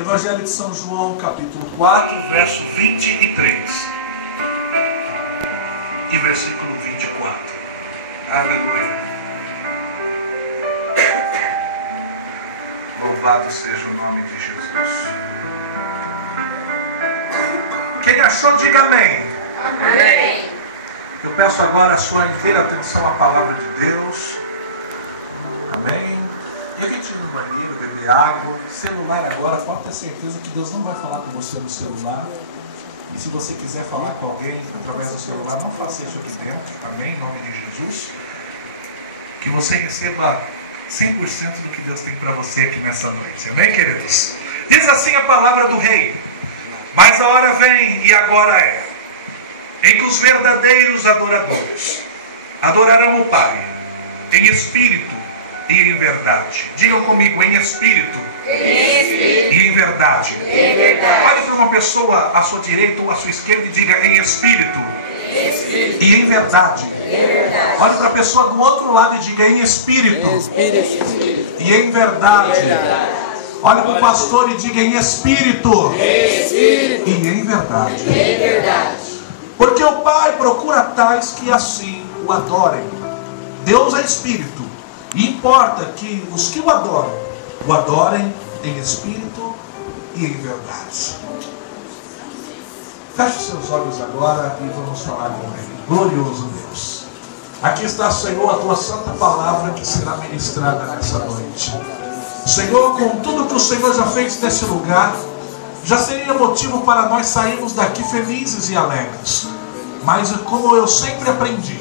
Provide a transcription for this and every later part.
Evangelho de São João, capítulo 4, verso 23 e versículo 24. Aleluia. Louvado seja o nome de Jesus. Quem achou, diga amém. Amém. Eu peço agora a sua inteira atenção à palavra de Deus. Amém. Evite ir no banheiro, beber água. Celular agora, pode ter certeza que Deus não vai falar com você no celular. E se você quiser falar com alguém através do celular, não faça isso aqui dentro. Amém? Em nome de Jesus. Que você receba 100% do que Deus tem para você aqui nessa noite. Amém, queridos? Diz assim a palavra do Rei: mas a hora vem, e agora é, em que os verdadeiros adoradores adorarão o Pai em espírito e em verdade. Digam comigo: em espírito e em verdade. Olhe para uma pessoa à sua direita ou à sua esquerda e diga: em espírito e em verdade. Olhe para a pessoa do outro lado e diga: em espírito e em verdade. Olhe para o pastor e diga: em espírito e em verdade. Porque o Pai procura tais que assim o adorem. Deus é espírito, e importa que os que o adorem em espírito e em verdade. Feche seus olhos agora e vamos falar com Ele. Glorioso Deus, aqui está, Senhor, a Tua santa palavra que será ministrada nessa noite. Senhor, com tudo que o Senhor já fez nesse lugar, já seria motivo para nós sairmos daqui felizes e alegres. Mas como eu sempre aprendi,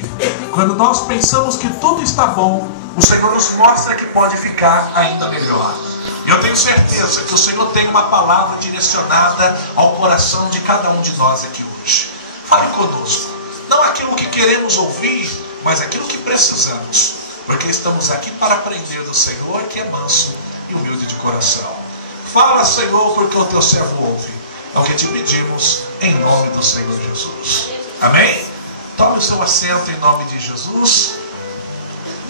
quando nós pensamos que tudo está bom, o Senhor nos mostra que pode ficar ainda melhor. E eu tenho certeza que o Senhor tem uma palavra direcionada ao coração de cada um de nós aqui hoje. Fale conosco, não aquilo que queremos ouvir, mas aquilo que precisamos, porque estamos aqui para aprender do Senhor, que é manso e humilde de coração. Fala, Senhor, porque o teu servo ouve. É o que te pedimos, em nome do Senhor Jesus. Amém? Tome o seu assento em nome de Jesus.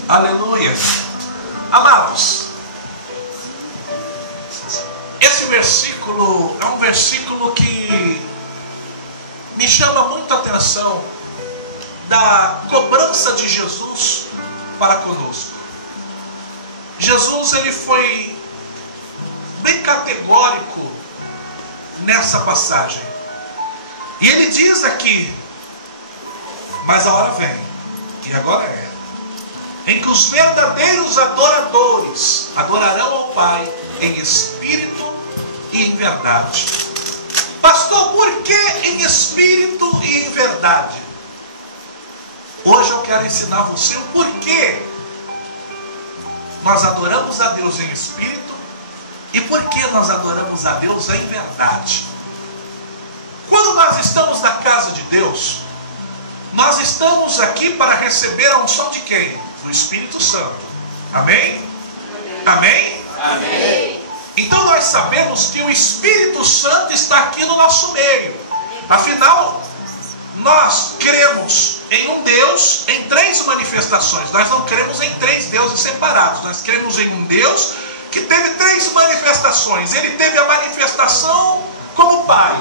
Aleluia. Amados, esse versículo é um versículo que me chama muito a atenção da cobrança de Jesus para conosco. Jesus, ele foi bem categórico nessa passagem. E ele diz aqui: mas a hora vem, e agora é, em que os verdadeiros adoradores adorarão ao Pai em espírito e em verdade. Pastor, por que em espírito e em verdade? Hoje eu quero ensinar você o porquê nós adoramos a Deus em espírito e porquê nós adoramos a Deus em verdade. Quando nós estamos na casa de Deus, nós estamos aqui para receber a unção de quem? Do Espírito Santo. Amém? Amém? Amém. Então nós sabemos que o Espírito Santo está aqui no nosso meio. Afinal, nós cremos em um Deus em três manifestações. Nós não cremos em três deuses separados. Nós cremos em um Deus que teve três manifestações. Ele teve a manifestação como Pai,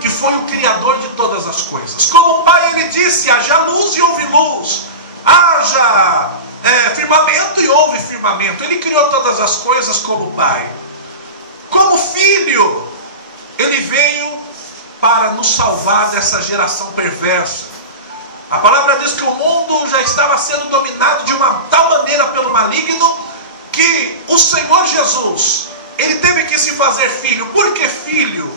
que foi o Criador de todas as coisas. Como Pai, ele disse: haja luz e houve luz. Haja firmamento e houve firmamento. Ele criou todas as coisas como Pai. Como Filho, ele veio para nos salvar dessa geração perversa. A palavra diz que o mundo já estava sendo dominado de uma tal maneira pelo maligno, que o Senhor Jesus, ele teve que se fazer filho. Por que filho?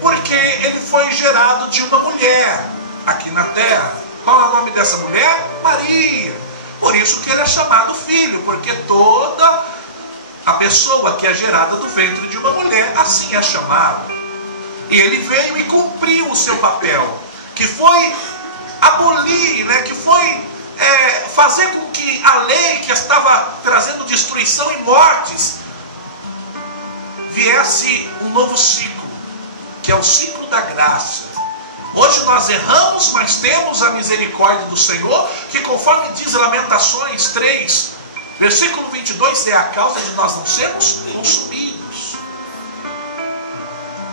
Porque ele foi gerado de uma mulher aqui na terra. Qual é o nome dessa mulher? Maria. Por isso que ele é chamado filho, porque toda a pessoa que é gerada do ventre de uma mulher, assim é chamada. E ele veio e cumpriu o seu papel, que foi abolir, que foi fazer com que a lei que estava trazendo destruição e mortes, viesse um novo ciclo, que é o ciclo da graça. Hoje nós erramos, mas temos a misericórdia do Senhor, que conforme diz Lamentações 3, versículo 22, é a causa de nós não sermos consumidos.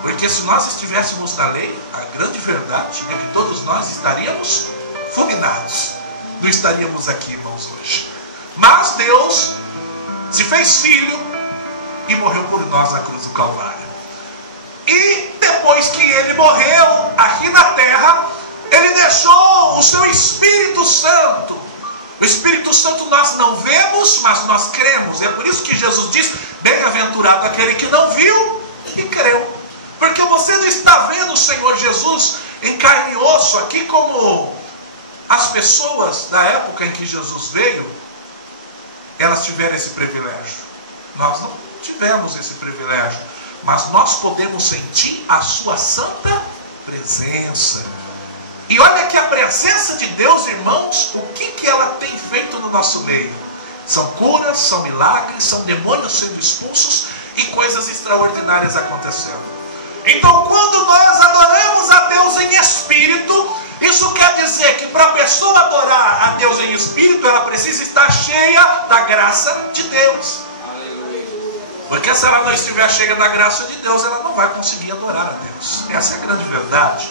Porque se nós estivéssemos na lei, a grande verdade é que todos nós estaríamos fulminados. Não estaríamos aqui, irmãos, hoje. Mas Deus se fez filho e morreu por nós na cruz do Calvário. E depois que ele morreu aqui na terra, ele deixou o seu Espírito Santo. O Espírito Santo nós não vemos, mas nós cremos. É por isso que Jesus diz: bem-aventurado aquele que não viu e creu. Porque você não está vendo o Senhor Jesus em carne e osso aqui, como as pessoas da época em que Jesus veio, elas tiveram esse privilégio. Nós não tivemos esse privilégio, mas nós podemos sentir a sua santa presença. E olha que a presença de Deus, irmãos, o que ela tem feito no nosso meio? São curas, são milagres, são demônios sendo expulsos e coisas extraordinárias acontecendo. Então, quando nós adoramos a Deus em espírito, isso quer dizer que para a pessoa adorar a Deus em espírito, ela precisa estar cheia da graça de Deus. Porque se ela não estiver cheia da graça de Deus, ela não vai conseguir adorar a Deus. Essa é a grande verdade.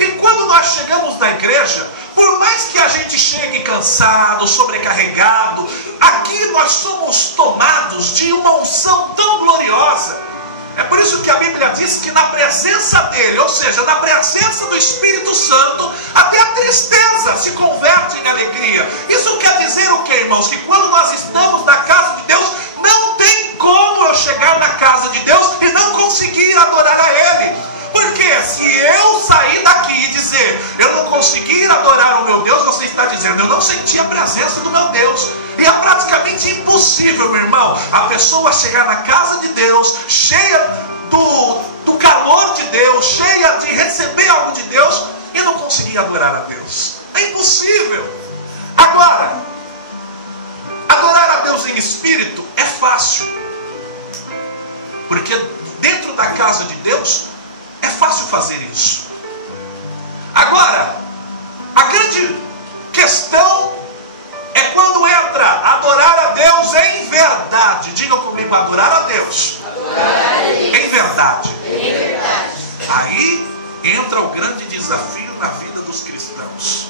E quando nós chegamos na igreja, por mais que a gente chegue cansado, sobrecarregado, aqui nós somos tomados de uma unção tão gloriosa. É por isso que a Bíblia diz que na presença dele, ou seja, na presença do Espírito Santo, até a tristeza se converte em alegria. Isso quer dizer o que, irmãos? Que quando nós estamos na casa de Deus, não tem como eu chegar na casa de Deus e não conseguir adorar a Ele. Porque se eu sair daqui e dizer, eu não consegui adorar o meu Deus, você está dizendo, eu não senti a presença do meu Deus. E é praticamente impossível, meu irmão, a pessoa chegar na casa de Deus, cheia do calor de Deus, cheia de receber algo de Deus, e não conseguir adorar a Deus. É impossível. Agora, adorar a Deus em espírito é fácil. Porque dentro da casa de Deus, é fácil fazer isso. Agora, a grande questão é quando entra adorar a Deus em verdade. Diga comigo, adorar a Deus. Em verdade. Aí entra o grande desafio na vida dos cristãos.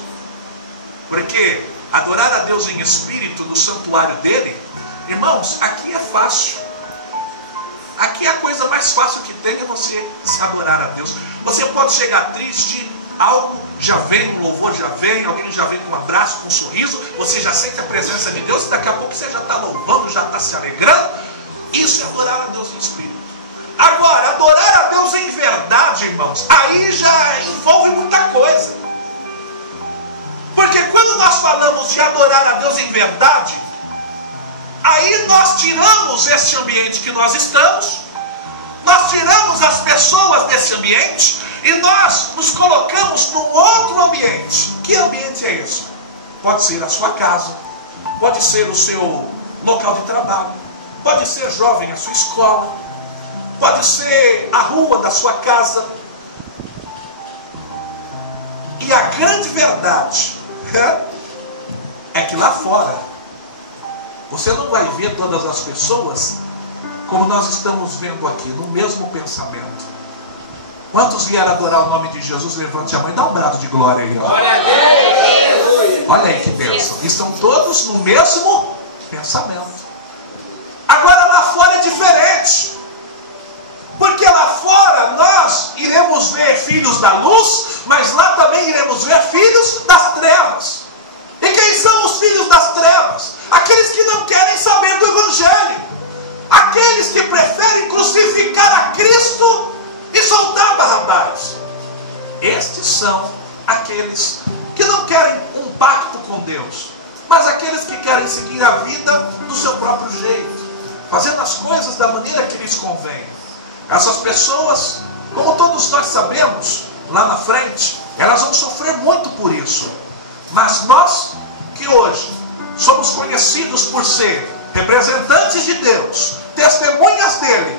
Porque adorar a Deus em espírito no santuário dele, irmãos, aqui é fácil. Aqui a coisa mais fácil que tem é você se adorar a Deus. Você pode chegar triste, algo já vem, um louvor já vem, alguém já vem com um abraço, com um sorriso, você já sente a presença de Deus e daqui a pouco você já está louvando, já está se alegrando. Isso é adorar a Deus em espírito. Agora, adorar a Deus em verdade, irmãos, aí já envolve muita coisa. Porque quando nós falamos de adorar a Deus em verdade, aí nós tiramos esse ambiente que nós estamos, nós tiramos as pessoas desse ambiente e nós nos colocamos num outro ambiente. Que ambiente é esse? Pode ser a sua casa, pode ser o seu local de trabalho, pode ser, jovem, a sua escola, pode ser a rua da sua casa. E a grande verdade é que lá fora você não vai ver todas as pessoas como nós estamos vendo aqui, no mesmo pensamento. Quantos vieram adorar o nome de Jesus? Levante a mão e dá um brado de glória aí. Ó. Glória a Deus! Olha aí que bênção. Estão todos no mesmo pensamento. Agora lá fora é diferente. Porque lá fora nós iremos ver filhos da luz, mas lá também iremos ver filhos das trevas. E quem são os filhos das trevas? Aqueles que não querem saber do Evangelho. Aqueles que preferem crucificar a Cristo e soltar Barrabás. Estes são aqueles que não querem um pacto com Deus, mas aqueles que querem seguir a vida do seu próprio jeito, fazendo as coisas da maneira que lhes convém. Essas pessoas, como todos nós sabemos, lá na frente, elas vão sofrer muito por isso. Mas nós, que hoje somos conhecidos por ser representantes de Deus, testemunhas dele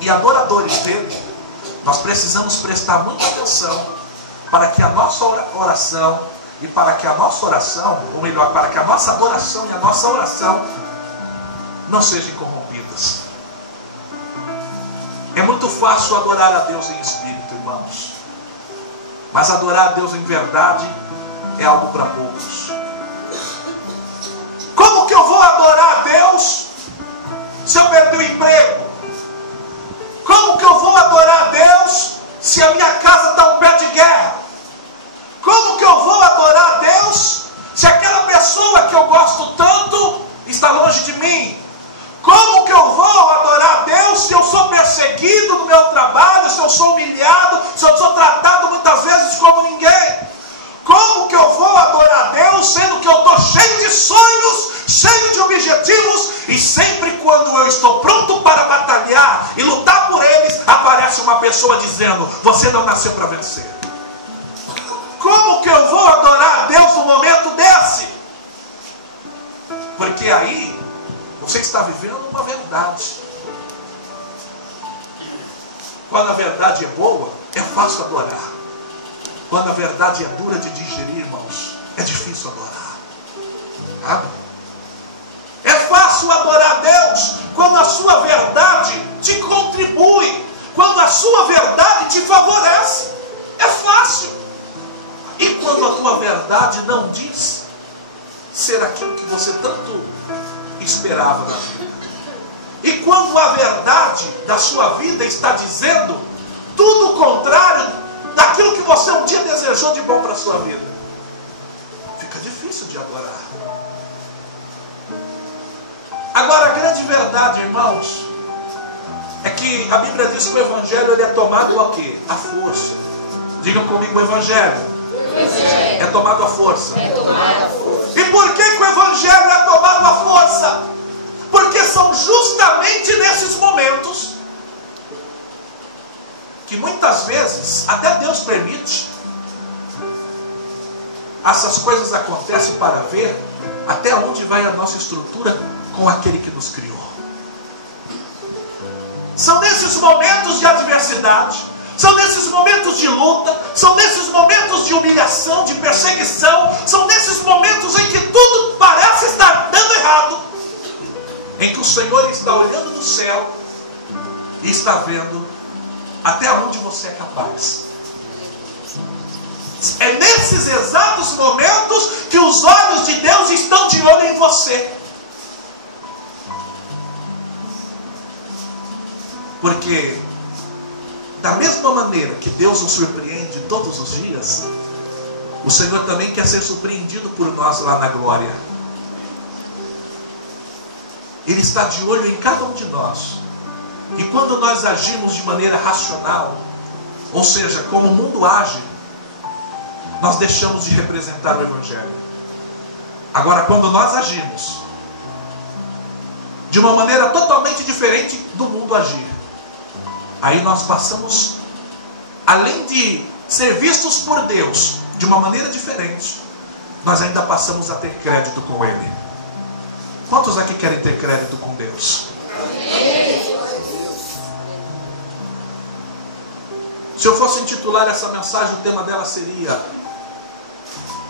e adoradores dele, nós precisamos prestar muita atenção para que a nossa oração e para que a nossa oração, ou melhor, para que a nossa adoração e a nossa oração não sejam corrompidas. É muito muito fácil adorar a Deus em espírito, irmãos. Mas adorar a Deus em verdade é algo para poucos. Como que eu vou adorar a Deus se eu perder o emprego? Como que eu vou adorar a Deus se a minha casa está um pé de guerra? Como que eu vou adorar a Deus se aquela pessoa que eu gosto tanto está longe de mim? Como que eu vou adorar a Deus se eu sou perseguido no meu trabalho, se eu sou humilhado, se eu sou tratado muitas vezes como ninguém? Como que eu vou adorar a Deus sendo que eu estou cheio de sonhos, cheio de objetivos, e sempre quando eu estou pronto para batalhar e lutar por eles, aparece uma pessoa dizendo: você não nasceu para vencer? Como que eu vou adorar a Deus no momento desse? Porque aí você está vivendo uma verdade. Quando a verdade é boa, é fácil adorar. Quando a verdade é dura de digerir, irmãos, é difícil adorar. Sabe? É fácil adorar a Deus quando a sua verdade te contribui, quando a sua verdade te favorece. É fácil. E quando a tua verdade não diz ser aquilo que você tanto esperava na vida? E quando a verdade da sua vida está dizendo tudo o contrário daquilo que você um dia desejou de bom para a sua vida, fica difícil de adorar. Agora, a grande verdade, irmãos, é que a Bíblia diz que o Evangelho ele é tomado a quê? A força. Digam comigo: o Evangelho é tomado à força. E por que o Evangelho é tomado à força? Porque são justamente nesses momentos que muitas vezes até Deus permite essas coisas acontecem para ver até onde vai a nossa estrutura com aquele que nos criou. São nesses momentos de adversidade, são nesses momentos de luta, são nesses momentos de humilhação, de perseguição, são nesses momentos em que tudo parece estar dando errado, em que o Senhor está olhando no céu e está vendo até onde você é capaz. É nesses exatos momentos que os olhos de Deus estão de olho em você. Porque da mesma maneira que Deus nos surpreende todos os dias, o Senhor também quer ser surpreendido por nós lá na glória. Ele está de olho em cada um de nós. E quando nós agimos de maneira racional, ou seja, como o mundo age, nós deixamos de representar o Evangelho. Agora, quando nós agimos de uma maneira totalmente diferente do mundo agir, aí nós passamos, além de ser vistos por Deus de uma maneira diferente, nós ainda passamos a ter crédito com Ele. Quantos aqui querem ter crédito com Deus? Se eu fosse intitular essa mensagem, o tema dela seria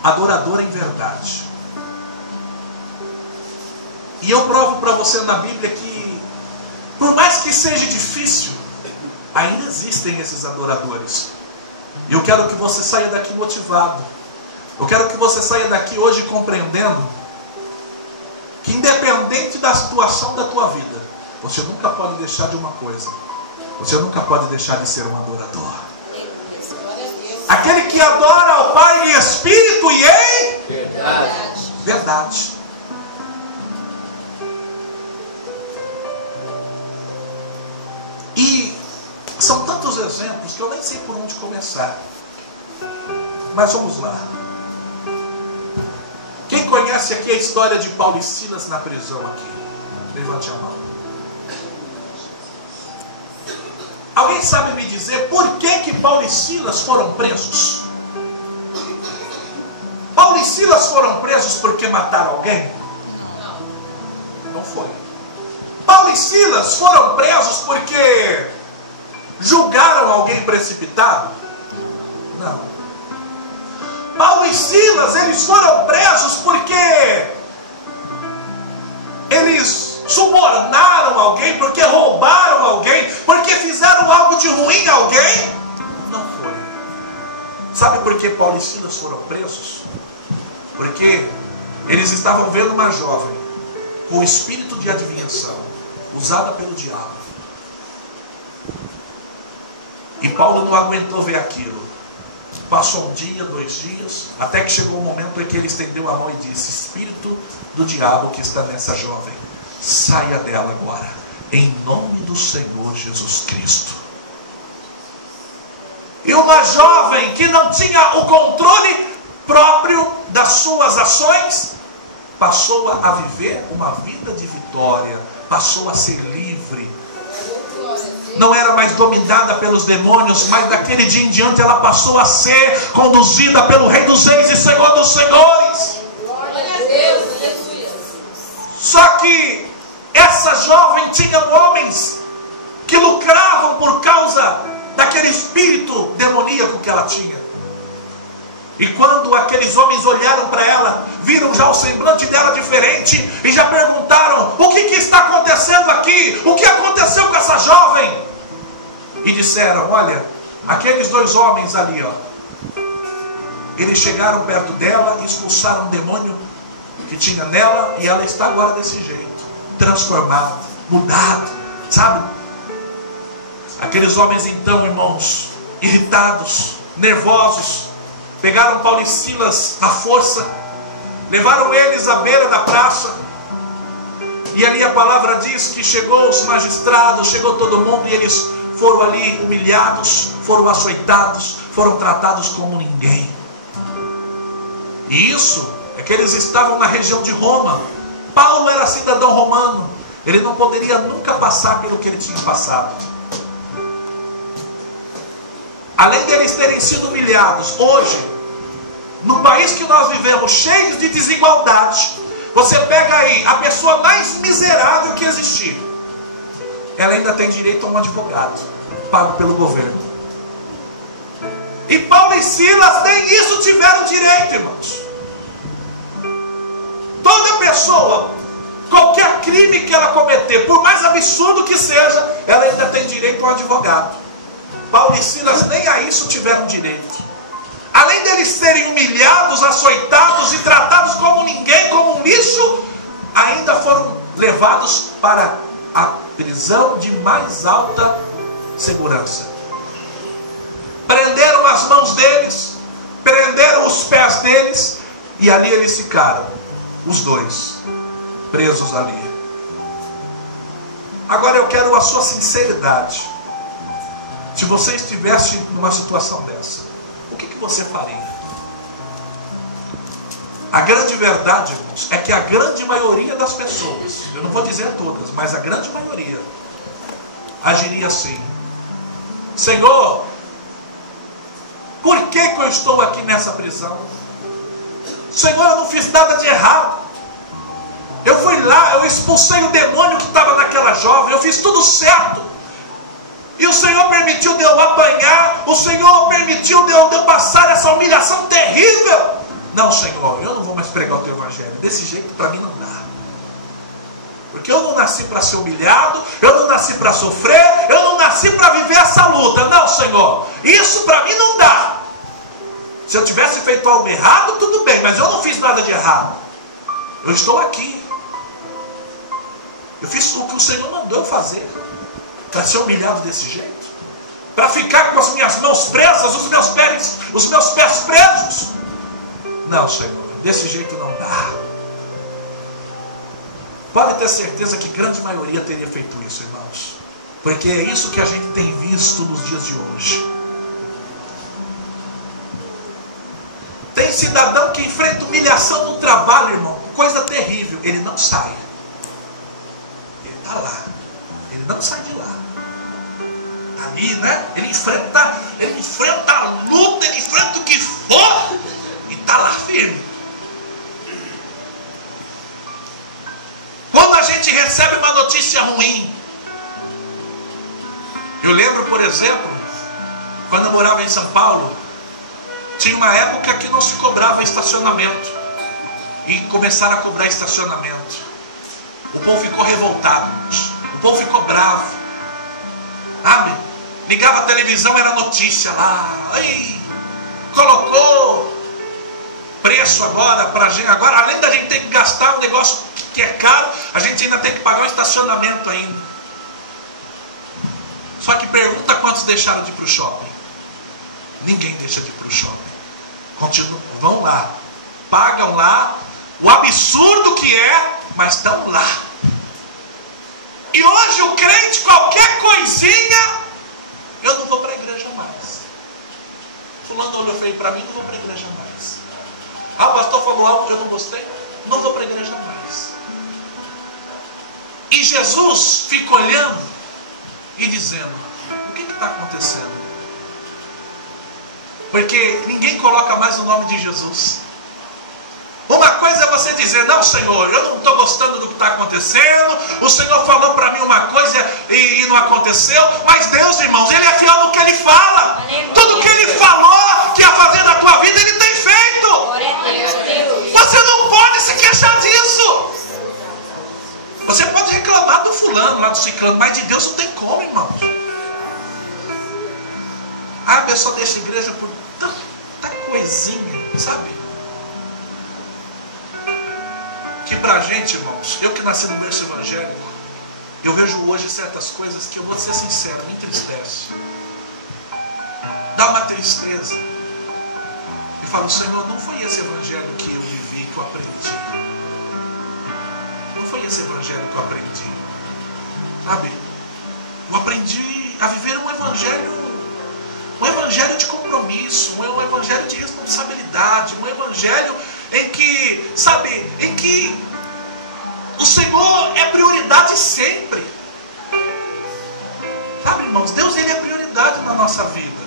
Adorador em Verdade. E eu provo para você na Bíblia que, por mais que seja difícil, ainda existem esses adoradores. E eu quero que você saia daqui motivado. Eu quero que você saia daqui hoje compreendendo que, independente da situação da tua vida, você nunca pode deixar de uma coisa: você nunca pode deixar de ser um adorador. Aquele que adora ao Pai em espírito e em verdade. E são tantos exemplos que eu nem sei por onde começar. Mas vamos lá. Quem conhece aqui a história de Paulo e Silas na prisão aqui? Levante a mão. Alguém sabe me dizer por que Paulo e Silas foram presos? Paulo e Silas foram presos porque mataram alguém? Não foi. Paulo e Silas foram presos porque julgaram alguém precipitado? Não. Paulo e Silas, eles foram presos porque eles subornaram alguém, porque roubaram alguém, porque fizeram algo de ruim a alguém? Não foi. Sabe por que Paulo e Silas foram presos? Porque eles estavam vendo uma jovem com espírito de adivinhação, usada pelo diabo. E Paulo não aguentou ver aquilo. Passou um dia, 2 dias, até que chegou o momento em que ele estendeu a mão e disse: espírito do diabo que está nessa jovem, saia dela agora, em nome do Senhor Jesus Cristo. E uma jovem que não tinha o controle próprio das suas ações, passou a viver uma vida de vitória, passou a ser livre. Não era mais dominada pelos demônios, mas daquele dia em diante ela passou a ser conduzida pelo Rei dos Reis e Senhor dos Senhores. Glória a Deus, aleluia. Só que essa jovem tinha homens que lucravam por causa daquele espírito demoníaco que ela tinha. E quando aqueles homens olharam para ela, viram já o semblante dela diferente e já perguntaram: o que está acontecendo aqui? O que aconteceu com essa jovem? E disseram: olha, aqueles 2 homens ali, ó, eles chegaram perto dela e expulsaram um demônio que tinha nela, e ela está agora desse jeito, transformada, mudada, sabe? Aqueles homens então, irmãos, irritados, nervosos, pegaram Paulo e Silas à força, levaram eles à beira da praça, e ali a palavra diz que chegou os magistrados, chegou todo mundo, e eles foram ali humilhados, foram açoitados, foram tratados como ninguém. E isso é que eles estavam na região de Roma. Paulo era cidadão romano, ele não poderia nunca passar pelo que ele tinha passado. Além deles terem sido humilhados, hoje, no país que nós vivemos, cheios de desigualdade, você pega aí a pessoa mais miserável que existir, ela ainda tem direito a um advogado, pago pelo governo. E Paulo e Silas nem isso tiveram direito, irmãos. Toda pessoa, qualquer crime que ela cometer, por mais absurdo que seja, ela ainda tem direito a um advogado. Paulo e Silas nem a isso tiveram direito. Além deles serem humilhados, açoitados e tratados como ninguém, como um lixo, ainda foram levados para a prisão de mais alta segurança. Prenderam as mãos deles, prenderam os pés deles, e ali eles ficaram, os 2, presos ali. Agora eu quero a sua sinceridade. Se você estivesse numa situação dessa, o que você faria? A grande verdade, irmãos, é que a grande maioria das pessoas, eu não vou dizer todas, mas a grande maioria, agiria assim: Senhor, por que eu estou aqui nessa prisão? Senhor, eu não fiz nada de errado. Eu fui lá, eu expulsei o demônio que estava naquela jovem, eu fiz tudo certo. E o Senhor permitiu de eu apanhar, o Senhor permitiu de eu passar essa humilhação terrível. Não, Senhor, eu não vou mais pregar o teu evangelho. Desse jeito para mim não dá. Porque eu não nasci para ser humilhado, eu não nasci para sofrer, eu não nasci para viver essa luta. Não, Senhor, isso para mim não dá. Se eu tivesse feito algo errado, tudo bem, mas eu não fiz nada de errado. Eu estou aqui. Eu fiz o que o Senhor mandou eu fazer. Para ser humilhado desse jeito? Para ficar com as minhas mãos presas, os meus pés presos? Não, Senhor, desse jeito não dá. Pode ter certeza que grande maioria teria feito isso, irmãos. Porque é isso que a gente tem visto nos dias de hoje. Tem cidadão que enfrenta humilhação no trabalho, irmão. Coisa terrível. Ele não sai. Ele está lá. Ele não sai de lá. Ali, né? Ele enfrenta a luta, ele enfrenta o que for e está lá firme. Quando a gente recebe uma notícia ruim, eu lembro, por exemplo, quando eu morava em São Paulo, tinha uma época que não se cobrava estacionamento e começaram a cobrar estacionamento. O povo ficou revoltado, o povo ficou bravo. Sabe? Ligava a televisão, era notícia lá. Aí, colocou preço agora pra gente. Agora, além da gente ter que gastar um negócio que é caro, a gente ainda tem que pagar um estacionamento ainda. Só que pergunta quantos deixaram de ir para o shopping. Ninguém deixa de ir para o shopping. Continuam, vão lá, pagam lá, o absurdo que é, mas estão lá. E hoje o crente, qualquer coisinha, eu não vou para a igreja mais. Fulano olhou feio para mim, não vou para a igreja mais. Ah, o pastor falou algo, eu não gostei, não vou para a igreja mais. E Jesus fica olhando e dizendo, o que está acontecendo? Porque ninguém coloca mais o nome de Jesus. Uma coisa é você dizer, não Senhor, eu não estou gostando do que está acontecendo, o Senhor falou para mim uma coisa e não aconteceu, mas Deus, irmãos, Ele é fiel no que Ele fala. Tudo que Ele falou que ia fazer na tua vida, Ele tem feito. Você não pode se queixar disso. Você pode reclamar do fulano, lá do ciclano, mas de Deus não tem como, irmãos. A pessoa deixa a igreja por tanta coisinha, sabe? Que pra gente, irmãos, eu que nasci no berço evangélico, eu vejo hoje certas coisas que eu vou ser sincero, me entristece. Dá uma tristeza. E falo, Senhor, não foi esse evangelho que eu vivi, que eu aprendi. Não foi esse evangelho que eu aprendi. Sabe? Eu aprendi a viver um evangelho de compromisso, um evangelho de responsabilidade, um evangelho em que, sabe, em que o Senhor é prioridade sempre. Sabe, irmãos, Deus, Ele é prioridade na nossa vida.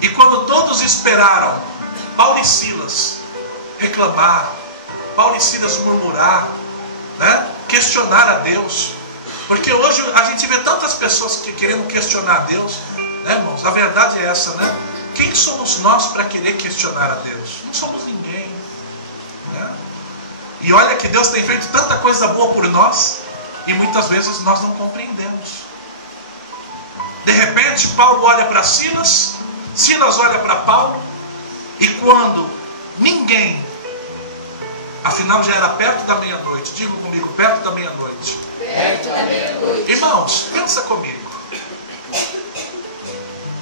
E quando todos esperaram Paulo e Silas reclamar, Paulo e Silas murmurar, né, questionar a Deus, porque hoje a gente vê tantas pessoas que querendo questionar a Deus, né, irmãos? A verdade é essa, né? Quem somos nós para querer questionar a Deus? Não somos ninguém, né? E olha que Deus tem feito tanta coisa boa por nós e muitas vezes nós não compreendemos. De repente Paulo olha para Silas, Silas olha para Paulo, e quando ninguém, afinal já era perto da meia-noite, diga comigo, perto da meia-noite. Perto da meia-noite. Irmãos, pensa comigo.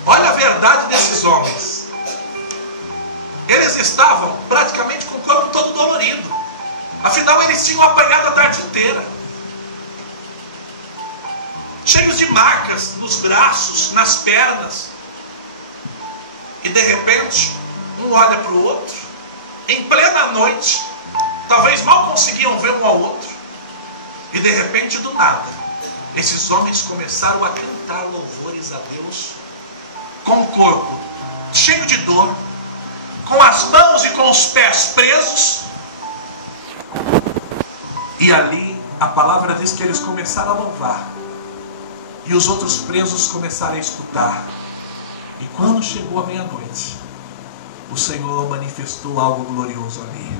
Olha a verdade desses homens. Eles estavam praticamente com o corpo todo dolorido. Afinal, eles tinham apanhado a tarde inteira. Cheios de marcas nos braços, nas pernas. E de repente, um olha para o outro. Em plena noite, talvez mal conseguiam ver um ao outro. E de repente, do nada, esses homens começaram a cantar louvores a Deus, com o corpo cheio de dor, com as mãos e com os pés presos. E ali, a palavra diz que eles começaram a louvar. E os outros presos começaram a escutar. E quando chegou a meia-noite, o Senhor manifestou algo glorioso ali.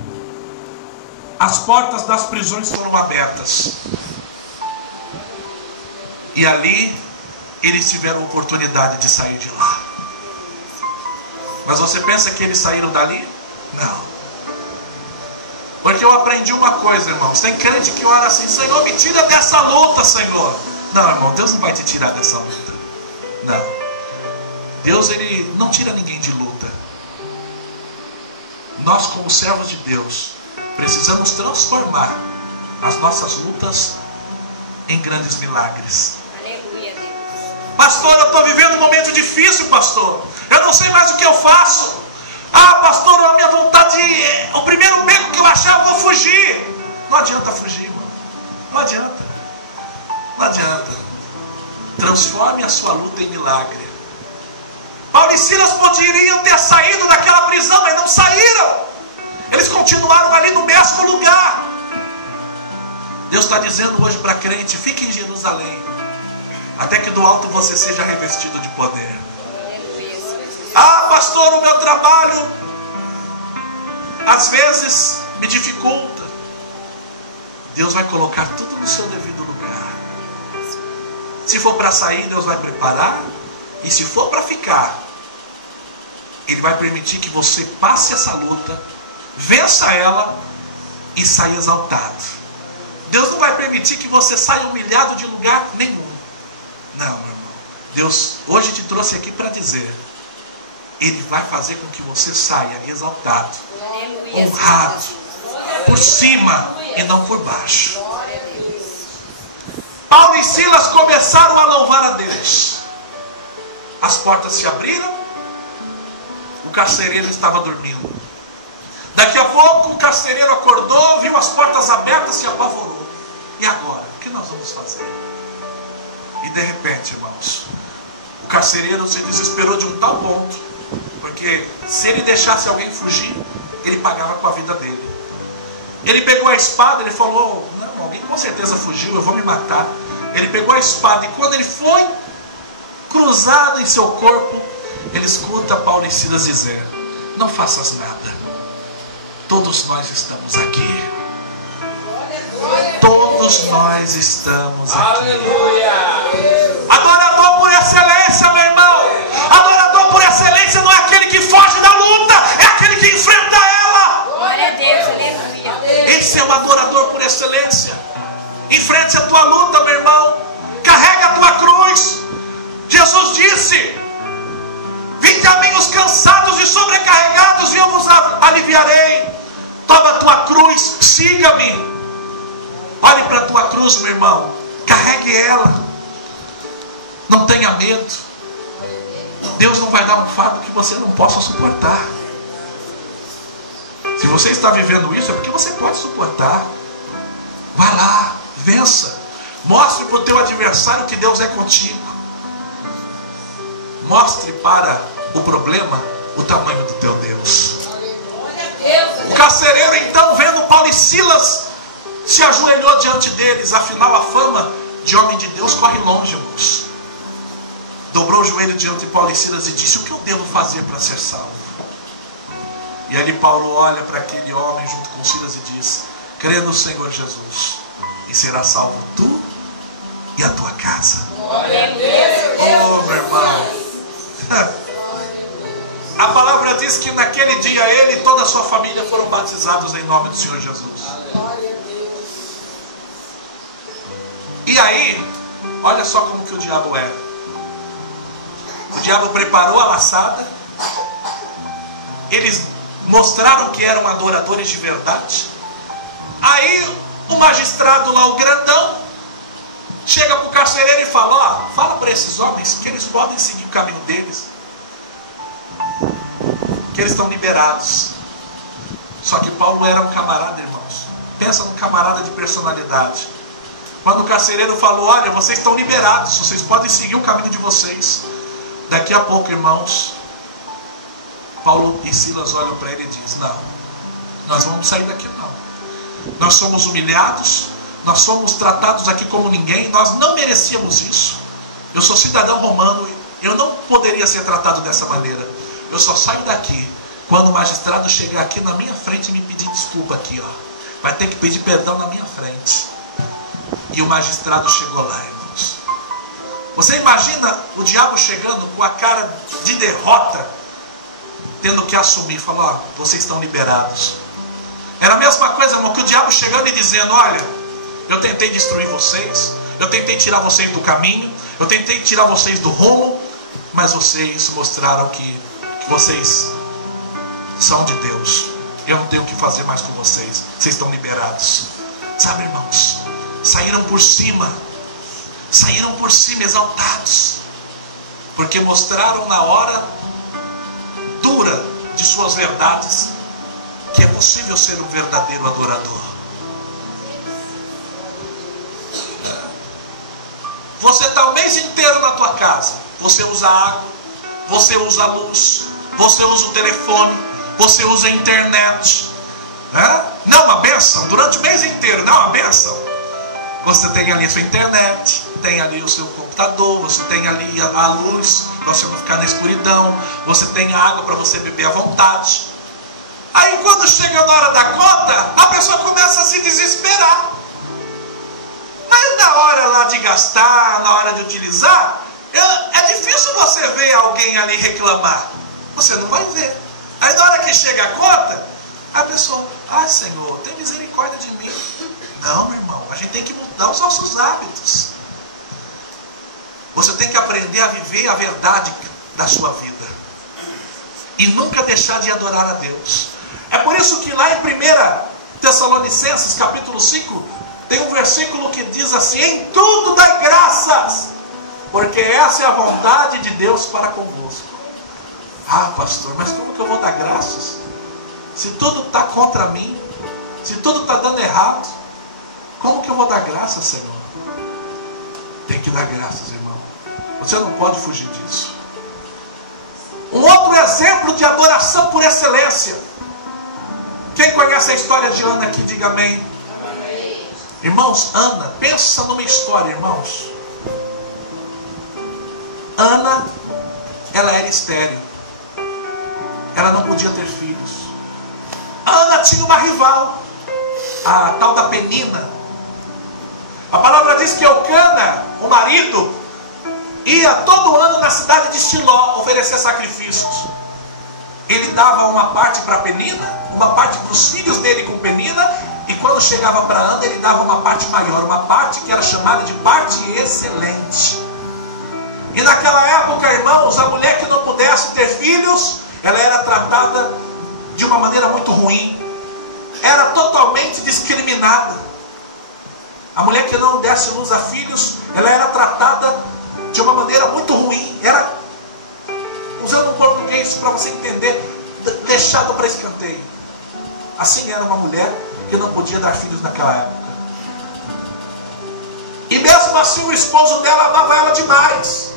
As portas das prisões foram abertas. E ali eles tiveram a oportunidade de sair de lá. Mas você pensa que eles saíram dali? Não. Porque eu aprendi uma coisa, irmãos. Tem crente que ora assim, Senhor, me tira dessa luta, Senhor. Não, irmão, Deus não vai te tirar dessa luta. Não. Deus, Ele não tira ninguém de luta. Nós, como servos de Deus, precisamos transformar as nossas lutas em grandes milagres. Aleluia, Deus. Pastor, eu estou vivendo um momento difícil, pastor. Eu não sei mais o que eu faço. Ah, pastor, a minha vontade, o primeiro beco que eu achar, eu vou fugir. Não adianta fugir, irmão. Não adianta. Não adianta. Transforme a sua luta em milagre. Paulo e Silas poderiam ter saído daquela prisão, mas não saíram. Eles continuaram ali no mesmo lugar. Deus está dizendo hoje para crente, fique em Jerusalém, até que do alto você seja revestido de poder. Ah, pastor, o meu trabalho às vezes me dificulta. Deus vai colocar tudo no seu devido lugar. Se for para sair, Deus vai preparar. E se for para ficar, Ele vai permitir que você passe essa luta, vença ela e saia exaltado. Deus não vai permitir que você saia humilhado de lugar nenhum. Não, meu irmão. Deus hoje te trouxe aqui para dizer: Ele vai fazer com que você saia exaltado, honrado, por cima e não por baixo. Paulo e Silas começaram a louvar a Deus. As portas se abriram. O carcereiro estava dormindo. Daqui a pouco o carcereiro acordou, viu as portas abertas, se apavorou. E agora? O que nós vamos fazer? E de repente, irmãos, o carcereiro se desesperou de um tal ponto, porque se ele deixasse alguém fugir, ele pagava com a vida dele. Ele pegou a espada, ele falou: não, alguém com certeza fugiu, eu vou me matar. Ele pegou a espada e quando ele foi cruzado em seu corpo, ele escuta Paulo e Silas dizer: não faças nada, todos nós estamos aqui. Todos nós estamos aqui. Aleluia! Adorador por excelência, meu irmão. Adorador por excelência não é aquele que foge da luta, é aquele que enfrenta ela. Glória a Deus, aleluia. Esse é o adorador por excelência. Enfrente a tua luta, meu irmão. Carrega a tua cruz. Jesus disse: vinde a mim os cansados e sobrecarregados, e eu vos aliviarei. Toma a tua cruz, siga-me. Olhe para a tua cruz, meu irmão. Carregue ela. Não tenha medo. Deus não vai dar um fardo que você não possa suportar. Se você está vivendo isso, é porque você pode suportar. Vá lá, vença. Mostre para o teu adversário que Deus é contigo. Mostre para o problema o tamanho do teu Deus. O carcereiro então, vendo Paulo e Silas, se ajoelhou diante deles. Afinal, a fama de homem de Deus corre longe, irmãos. Dobrou o joelho diante de Paulo e Silas e disse: o que eu devo fazer para ser salvo? E ali Paulo olha para aquele homem junto com Silas e diz: crê no Senhor Jesus e será salvo tu e a tua casa. Oh, meu irmão. A palavra diz que naquele dia ele e toda a sua família foram batizados em nome do Senhor Jesus. E aí, olha só como que o diabo é. O diabo preparou a laçada. Eles mostraram que eram adoradores de verdade. Aí o magistrado lá, o grandão, chega para o carcereiro e fala: ó, fala para esses homens que eles podem seguir o caminho deles, que eles estão liberados. Só que Paulo era um camarada, irmãos. Pensa num camarada de personalidade. Quando o carcereiro falou: olha, vocês estão liberados, vocês podem seguir o caminho de vocês. Daqui a pouco, irmãos, Paulo e Silas olham para ele e dizem: não, nós vamos sair daqui não. Nós somos humilhados, nós somos tratados aqui como ninguém, nós não merecíamos isso. Eu sou cidadão romano e eu não poderia ser tratado dessa maneira. Eu só saio daqui quando o magistrado chegar aqui na minha frente e me pedir desculpa aqui, ó. Vai ter que pedir perdão na minha frente. E o magistrado chegou lá, irmãos. Você imagina o diabo chegando com a cara de derrota, tendo que assumir, falar: ó, vocês estão liberados. Era a mesma coisa, irmão, que o diabo chegando e dizendo: olha, eu tentei destruir vocês, eu tentei tirar vocês do caminho, eu tentei tirar vocês do rumo, mas vocês mostraram que vocês são de Deus. Eu não tenho o que fazer mais com vocês. Vocês estão liberados. Sabe, irmãos, saíram por cima exaltados, porque mostraram na hora dura de suas verdades que é possível ser um verdadeiro adorador. Você está o mês inteiro na tua casa, você usa água, você usa luz, você usa o telefone, você usa a internet, não é uma bênção? Durante o mês inteiro, não é uma bênção? Você tem ali a sua internet, tem ali o seu computador, você tem ali a luz para você não ficar na escuridão, você tem a água para você beber à vontade. Aí quando chega na hora da conta, a pessoa começa a se desesperar. Mas na hora lá de gastar, na hora de utilizar, é difícil você ver alguém ali reclamar. Você não vai ver. Aí na hora que chega a conta, a pessoa, ai Senhor, tem misericórdia de mim. Não, meu irmão, a gente tem que mudar os nossos hábitos. Você tem que aprender a viver a verdade da sua vida. E nunca deixar de adorar a Deus. É por isso que lá em 1 Tessalonicenses, capítulo 5, tem um versículo que diz assim: em tudo dai graças, porque essa é a vontade de Deus para convosco. Ah, pastor, mas como que eu vou dar graças? Se tudo está contra mim, se tudo está dando errado, como que eu vou dar graças, Senhor? Tem que dar graças, irmão. Você não pode fugir disso. Um outro exemplo de adoração por excelência. Quem conhece a história de Ana aqui, diga amém. Amém. Irmãos, Ana, pensa numa história, irmãos. Ana, ela era estéril. Ela não podia ter filhos. Ana tinha uma rival, a tal da Penina. A palavra diz que Eucana, o marido, ia todo ano na cidade de Siló oferecer sacrifícios. Ele dava uma parte para Penina, uma parte para os filhos dele com Penina, e quando chegava para Ana, ele dava uma parte maior, uma parte que era chamada de parte excelente. E naquela época, irmãos, a mulher que não pudesse ter filhos, ela era tratada de uma maneira muito ruim. Era totalmente discriminada. A mulher que não desse luz a filhos, ela era tratada de uma maneira muito ruim. Era, usando um português para você entender, deixado para escanteio. Assim era uma mulher que não podia dar filhos naquela época. E mesmo assim o esposo dela amava ela demais,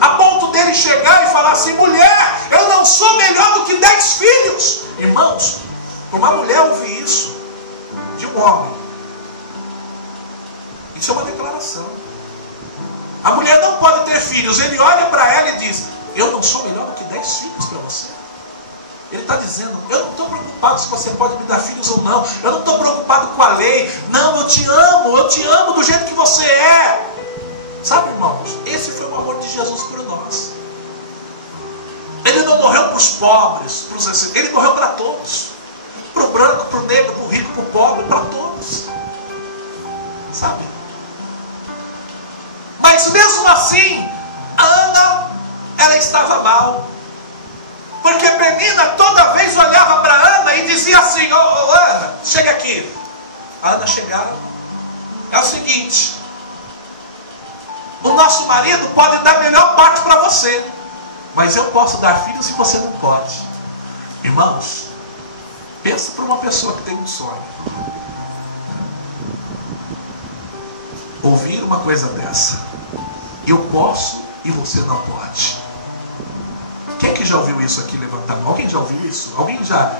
a ponto dele chegar e falar assim: mulher, eu não sou melhor do que 10 filhos. Irmãos, uma mulher ouvir isso de um homem, isso é uma declaração. A mulher não pode ter filhos. Ele olha para ela e diz: eu não sou melhor do que 10 filhos para você. Ele está dizendo: eu não estou preocupado se você pode me dar filhos ou não. Eu não estou preocupado com a lei. Não, eu te amo do jeito que você é. Sabe, irmãos, esse foi o amor de Jesus por nós. Ele não morreu para os pobres, ele morreu para todos. Para o branco, para o negro, para o rico, para o pobre, para todos. Sabe? Mas mesmo assim, Ana, ela estava mal. Porque Penina toda vez olhava para Ana e dizia assim: ô Ana, chega aqui. A Ana chegava: é o seguinte, o nosso marido pode dar a melhor parte para você, mas eu posso dar filhos e você não pode. Irmãos, pensa para uma pessoa que tem um sonho. Ouvir uma coisa dessa: eu posso e você não pode. Quem que já ouviu isso aqui? Levanta a mão. Alguém já ouviu isso? Alguém já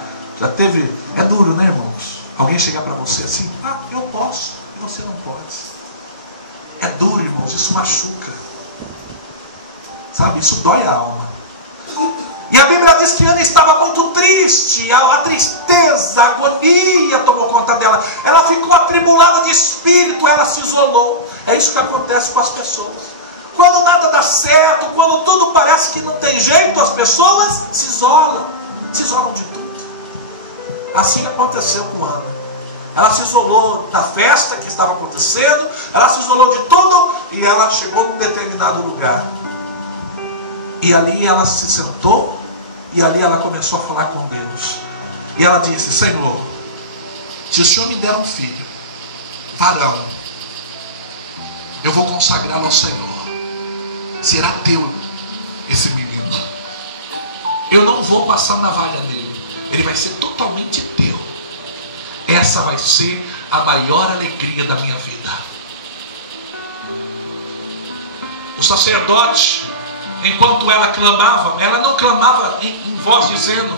teve? É duro, né, irmãos? Alguém chegar para você assim: ah, eu posso e você não pode. É duro, irmãos. Isso machuca. Sabe? Isso dói a alma. E a Bíblia diz que Ana estava muito triste. A tristeza, a agonia tomou conta dela. Ela ficou atribulada de espírito. Ela se isolou. É isso que acontece com as pessoas. Quando nada dá certo, quando tudo parece que não tem jeito, as pessoas se isolam de tudo. Assim aconteceu com Ana. Ela se isolou da festa que estava acontecendo, ela se isolou de tudo, e ela chegou num determinado lugar. E ali ela se sentou, e ali ela começou a falar com Deus. E ela disse: Senhor, se o Senhor me der um filho, varão, eu vou consagrá-lo ao Senhor. Será teu esse menino. Eu não vou passar navalha nele. Ele vai ser totalmente teu. Essa vai ser a maior alegria da minha vida. O sacerdote, enquanto ela clamava, ela não clamava em voz dizendo,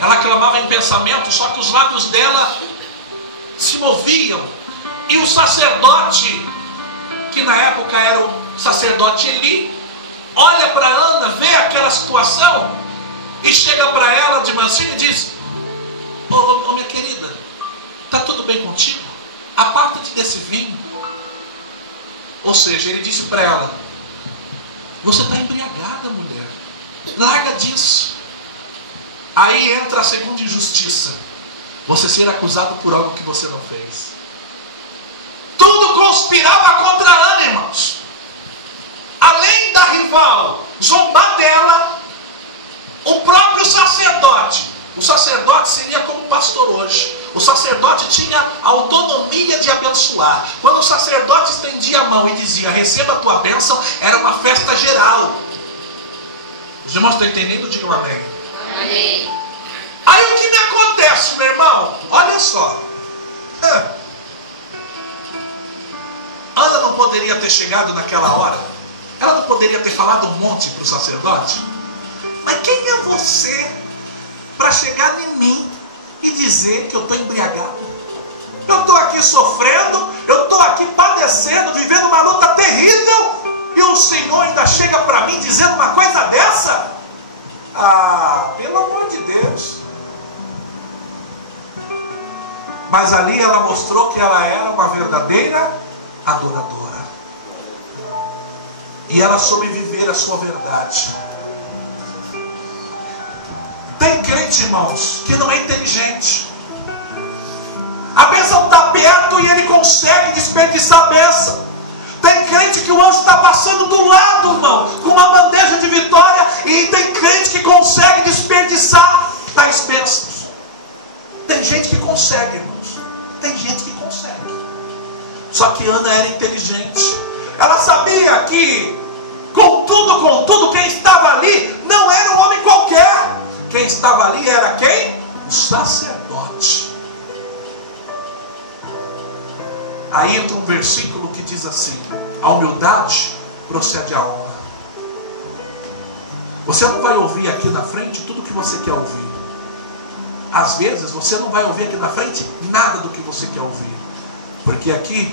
ela clamava em pensamento, só que os lábios dela se moviam. E o sacerdote, que na época era o sacerdote Eli, olha para Ana, vê aquela situação e chega para ela de mansinho e diz: ô minha querida, está tudo bem contigo? Aparta-te desse vinho. Ou seja, ele disse para ela: você está embriagada, mulher, larga disso. Aí entra a segunda injustiça: você ser acusado por algo que você não fez. Tudo conspirava contra Ana, irmãos. Além da rival zombar dela, o próprio sacerdote. O sacerdote seria como pastor hoje. O sacerdote tinha autonomia de abençoar. Quando o sacerdote estendia a mão e dizia: receba a tua bênção, era uma festa geral. Os irmãos estão entendendo? Digam amém. Amém. Aí o que me acontece, meu irmão? Olha só. Ana não poderia ter chegado naquela hora? Ela não poderia ter falado um monte para o sacerdote? Mas quem é você para chegar em mim e dizer que eu estou embriagado? Eu estou aqui sofrendo, eu estou aqui padecendo, vivendo uma luta terrível, e o Senhor ainda chega para mim dizendo uma coisa dessa? Ah, pelo amor de Deus. Mas ali ela mostrou que ela era uma verdadeira adoradora. E ela soube viver a sua verdade. Tem crente, irmãos, que não é inteligente. A bênção está perto e ele consegue desperdiçar a bênção. Tem crente que o anjo está passando do lado, irmão, com uma bandeja de vitória, e tem crente que consegue desperdiçar tais bênçãos. Tem gente que consegue, irmãos. Tem gente que consegue. Só que Ana era inteligente. Ela sabia que, contudo, quem estava ali não era um homem qualquer. Quem estava ali era quem? O sacerdote. Aí entra um versículo que diz assim: a humildade procede à honra. Você não vai ouvir aqui na frente tudo o que você quer ouvir. Às vezes você não vai ouvir aqui na frente nada do que você quer ouvir. Porque aqui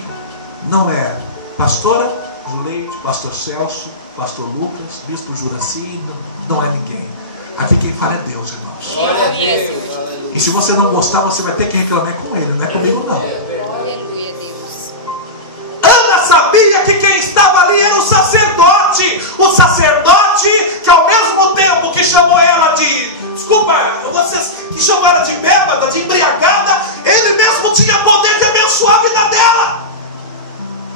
não é pastora Juleide, pastor Celso, pastor Lucas, bispo Juraci, não é ninguém. Aqui quem fala é Deus, irmãos. Glória a Deus. E se você não gostar, você vai ter que reclamar com ele, não é comigo não. Ana sabia que quem estava ali era o sacerdote. O sacerdote que ao mesmo tempo que chamou ela de, desculpa, vocês que chamou ela de bêbada, de embriagada, ele mesmo tinha poder de abençoar a vida dela.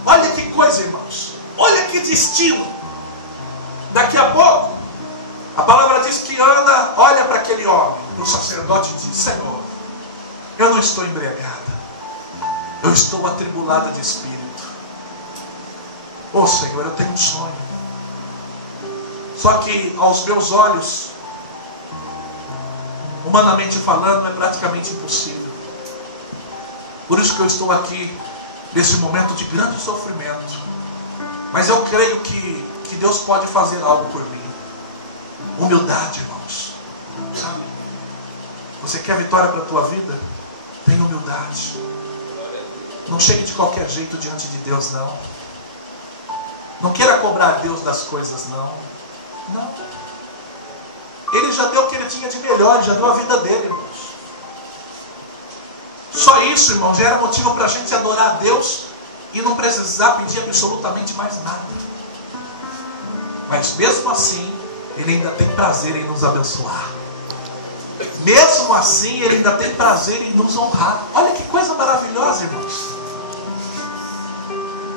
Olha que coisa, irmãos. Olha que destino. Daqui a pouco, a palavra diz que Ana olha para aquele homem, para o sacerdote, e diz: Senhor, eu não estou embriagada, eu estou atribulada de espírito. Ô Senhor, eu tenho um sonho. Só que aos meus olhos, humanamente falando, é praticamente impossível. Por isso que eu estou aqui nesse momento de grande sofrimento. Mas eu creio que Deus pode fazer algo por mim. Humildade, irmãos. Sabe? Você quer vitória para a tua vida? Tenha humildade. Não chegue de qualquer jeito diante de Deus, não. Não queira cobrar Deus das coisas, não. Não. Ele já deu o que ele tinha de melhor, ele já deu a vida dele, irmãos. Só isso, irmãos, já era motivo para a gente adorar a Deus e não precisar pedir absolutamente mais nada. Mas mesmo assim, ele ainda tem prazer em nos abençoar. Mesmo assim, ele ainda tem prazer em nos honrar. Olha que coisa maravilhosa, irmãos.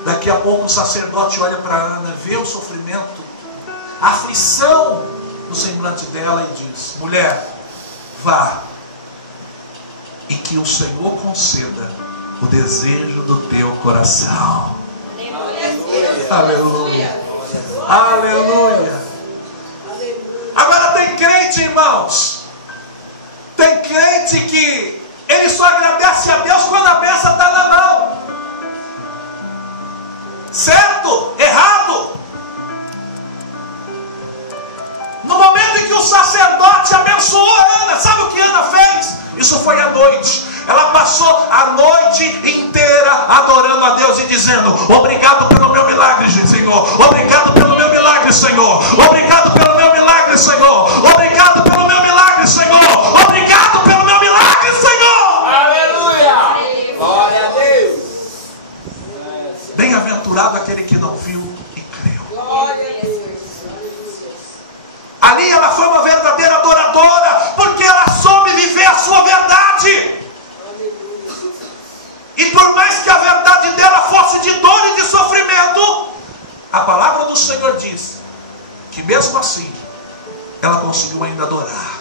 Daqui a pouco o sacerdote olha para Ana, vê o sofrimento, a aflição no semblante dela e diz: mulher, vá, e que o Senhor conceda o desejo do teu coração. Aleluia. Aleluia. Agora tem crente, irmãos, tem crente que ele só agradece a Deus quando a bênção está na mão. Certo? Errado? No momento em que o sacerdote abençoou Ana, sabe o que Ana fez? Isso foi à noite. Ela passou a noite inteira adorando a Deus e dizendo: obrigado pelo meu milagre, Senhor. Obrigado pelo meu milagre, Senhor. Obrigado pelo meu milagre, Senhor. Obrigado pelo meu milagre, Senhor. Obrigado pelo meu milagre, Senhor. Aleluia. Glória a Deus. Bem-aventurado aquele que não Senhor disse que mesmo assim, ela conseguiu ainda adorar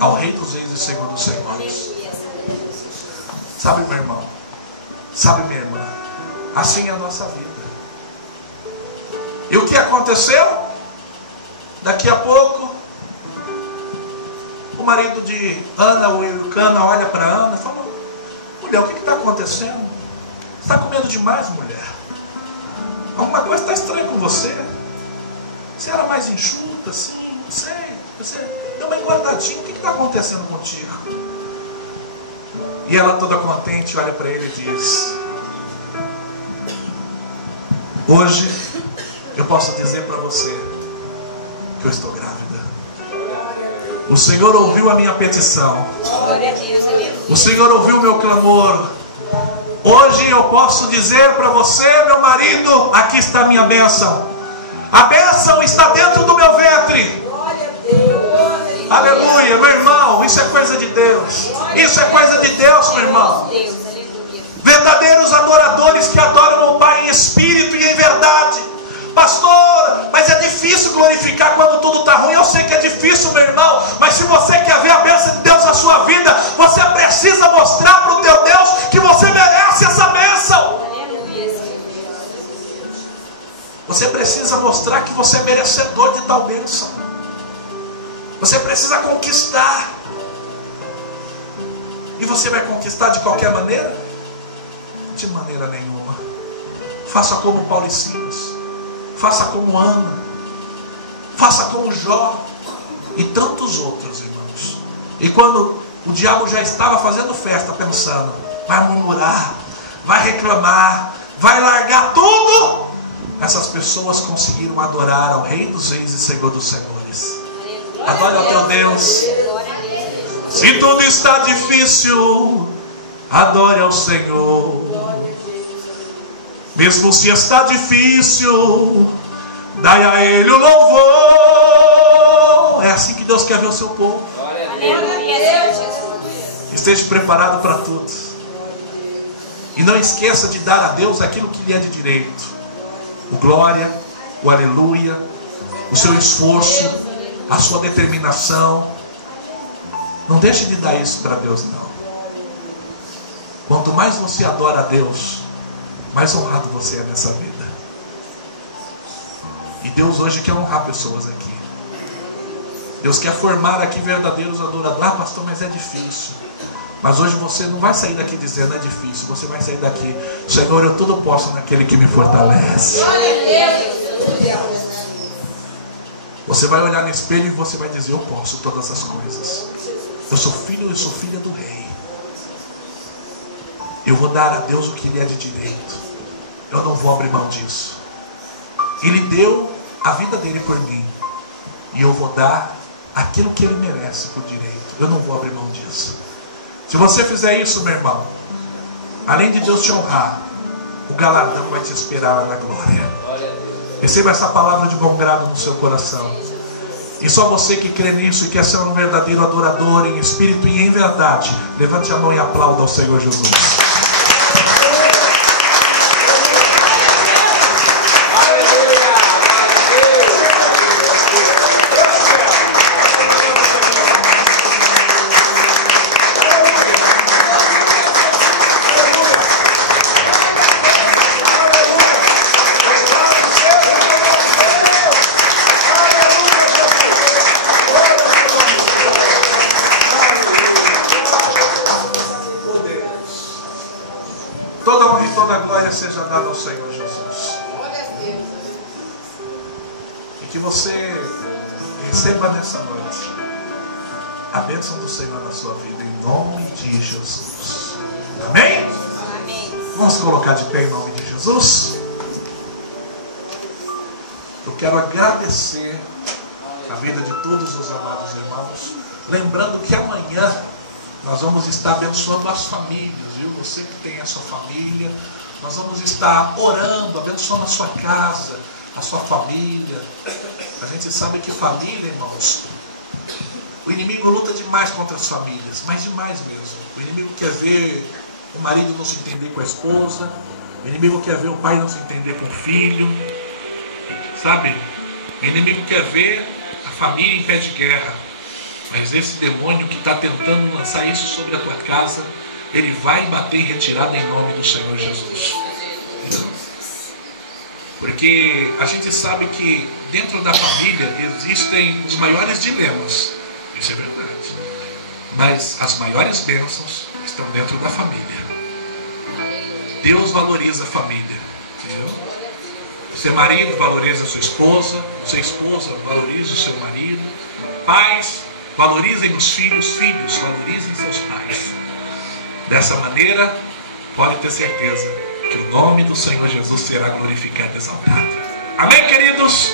ao Rei dos Reis e Senhor dos Senhores. Sabe, meu irmão? Sabe, minha irmã? Assim é a nossa vida. E o que aconteceu? Daqui a pouco, o marido de Ana, o Eucana, olha para Ana e fala: mulher, o que está acontecendo? Você está comendo demais, mulher? Alguma coisa está estranha com você? Você era mais enxuta, assim, não sei. Você deu uma engordadinha, o que está acontecendo contigo? E ela toda contente olha para ele e diz: hoje eu posso dizer para você que eu estou grávida. O Senhor ouviu a minha petição. O Senhor ouviu o meu clamor. Hoje eu posso dizer para você, meu marido, aqui está a minha bênção. A bênção está dentro do meu ventre. Aleluia, meu irmão, isso é coisa de Deus. Isso é coisa de Deus, meu irmão. Verdadeiros adoradores que adoram o Pai em espírito e em verdade. Pastor, mas é difícil glorificar quando tudo está ruim. Eu sei que é difícil, meu irmão, mas se você quer ver a bênção de Deus na sua vida, você precisa mostrar para o teu Deus que você merece essa bênção. Você precisa mostrar que você é merecedor de tal bênção. Você precisa conquistar. E você vai conquistar de qualquer maneira? De maneira nenhuma. Faça como Paulo e Silas. Faça como Ana. Faça como Jó. E tantos outros, irmãos. E quando o diabo já estava fazendo festa, pensando: vai murmurar, vai reclamar, vai largar tudo, essas pessoas conseguiram adorar ao Rei dos Reis e Senhor dos Senhores. Adore ao teu Deus. Se tudo está difícil, adore ao Senhor. Mesmo se está difícil, dai a Ele o louvor. É assim que Deus quer ver o seu povo. Esteja preparado para tudo. E não esqueça de dar a Deus aquilo que lhe é de direito. O glória, o aleluia, o seu esforço, a sua determinação. Não deixe de dar isso para Deus, não. Quanto mais você adora a Deus, mais honrado você é nessa vida. E Deus hoje quer honrar pessoas aqui. Deus quer formar aqui verdadeiros adoradores. Ah, pastor, mas é difícil. Mas hoje você não vai sair daqui dizendo é difícil. Você vai sair daqui: Senhor, eu tudo posso naquele que me fortalece. Você vai olhar no espelho e você vai dizer: eu posso todas as coisas. Eu sou filho e sou filha do Rei. Eu vou dar a Deus o que lhe é de direito. Eu não vou abrir mão disso. Ele deu a vida dele por mim. E eu vou dar aquilo que ele merece por direito. Eu não vou abrir mão disso. Se você fizer isso, meu irmão, além de Deus te honrar, o galardão vai te esperar lá na glória. Receba essa palavra de bom grado no seu coração. E só você que crê nisso e quer ser um verdadeiro adorador em espírito e em verdade, levante a mão e aplauda ao Senhor Jesus. Seja dado ao Senhor Jesus. E que você receba nessa noite a bênção do Senhor na sua vida, em nome de Jesus. Amém? Amém. Vamos colocar de pé em nome de Jesus. Eu quero agradecer a vida de todos os amados irmãos, lembrando que amanhã nós vamos estar abençoando as famílias, viu? Você que tem a sua família, nós vamos estar orando, abençoando a sua casa, a sua família. A gente sabe que família, irmãos, o inimigo luta demais contra as famílias, mas demais mesmo. O inimigo quer ver o marido não se entender com a esposa, o inimigo quer ver o pai não se entender com o filho. Sabe, o inimigo quer ver a família em pé de guerra, mas esse demônio que está tentando lançar isso sobre a tua casa, ele vai bater em retirada em nome do Senhor Jesus. Porque a gente sabe que dentro da família existem os maiores dilemas, isso é verdade, mas as maiores bênçãos estão dentro da família. Deus valoriza a família, entendeu? Você marido valoriza a sua esposa, você esposa valoriza o seu marido, pais valorizem os filhos, filhos valorizem seus pais. Dessa maneira, pode ter certeza que o nome do Senhor Jesus será glorificado e exaltado. Amém, queridos?